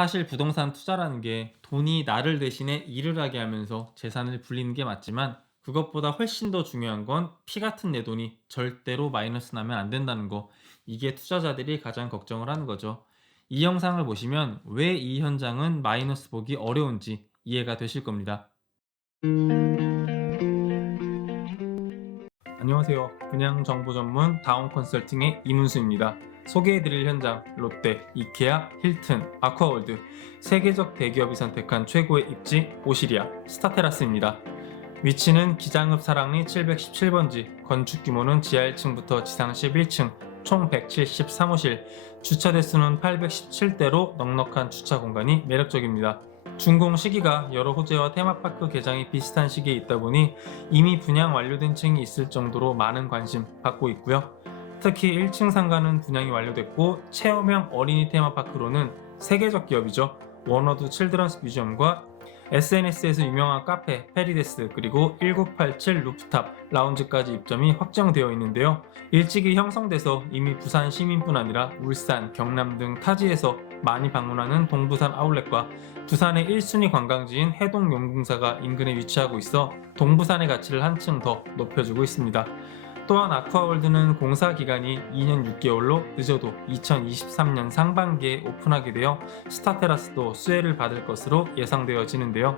사실 부동산 투자라는 게 돈이 나를 대신에 일을 하게 하면서 재산을 불리는 게 맞지만 그것보다 훨씬 더 중요한 건 피 같은 내 돈이 절대로 마이너스 나면 안 된다는 거. 이게 투자자들이 가장 걱정을 하는 거죠. 이 영상을 보시면 왜 이 현장은 마이너스 보기 어려운지 이해가 되실 겁니다. 안녕하세요. 그냥 정보 전문 다운 컨설팅의 이문수입니다. 소개해드릴 현장 롯데, 이케아, 힐튼, 아쿠아월드 세계적 대기업이 선택한 최고의 입지 오시리아 스타테라스입니다. 위치는 기장읍 사랑리 717번지, 건축 규모는 지하 1층부터 지상 11층, 총 173호실, 주차 대수는 817대로 넉넉한 주차 공간이 매력적입니다. 준공 시기가 여러 호재와 테마파크 개장이 비슷한 시기에 있다 보니 이미 분양 완료된 층이 있을 정도로 많은 관심 받고 있고요. 특히 1층 상가는 분양이 완료됐고 체험형 어린이 테마파크로는 세계적 기업이죠. 워너드 칠드런스 뮤지엄과 SNS에서 유명한 카페 페리데스 그리고 1987 루프탑 라운지까지 입점이 확정되어 있는데요. 일찍이 형성돼서 이미 부산 시민뿐 아니라 울산, 경남 등 타지에서 많이 방문하는 동부산 아울렛과 부산의 1순위 관광지인 해동용궁사가 인근에 위치하고 있어 동부산의 가치를 한층 더 높여주고 있습니다. 또한 아쿠아월드는 공사 기간이 2년 6개월로 늦어도 2023년 상반기에 오픈하게 되어 스타테라스도 수혜를 받을 것으로 예상되어지는데요.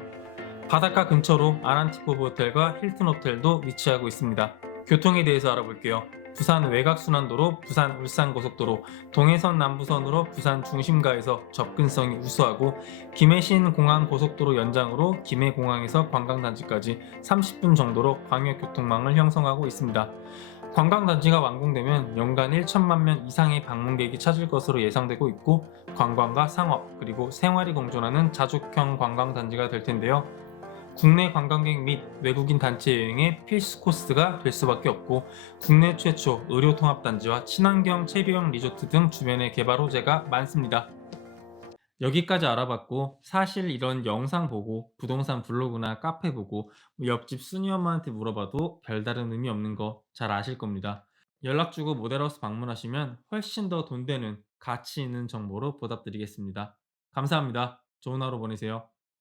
바닷가 근처로 아란티포브 호텔과 힐튼 호텔도 위치하고 있습니다. 교통에 대해서 알아볼게요. 부산 외곽순환도로 부산 울산고속도로 동해선 남부선으로 부산 중심가에서 접근성이 우수하고 김해신 공항 고속도로 연장으로 김해공항에서 관광단지까지 30분 정도로 광역교통망을 형성하고 있습니다. 관광단지가 완공되면 연간 1천만 명 이상의 방문객이 찾을 것으로 예상되고 있고 관광과 상업 그리고 생활이 공존하는 자족형 관광단지가 될 텐데요. 국내 관광객 및 외국인 단체 여행의 필수 코스가 될 수밖에 없고 국내 최초 의료 통합 단지와 친환경 체류형 리조트 등 주변에 개발 호재가 많습니다. 여기까지 알아봤고 사실 이런 영상 보고 부동산 블로그나 카페 보고 뭐 옆집 순이 엄마한테 물어봐도 별다른 의미 없는 거 잘 아실 겁니다. 연락 주고 모델하우스 방문하시면 훨씬 더 돈 되는 가치 있는 정보로 보답드리겠습니다. 감사합니다. 좋은 하루 보내세요.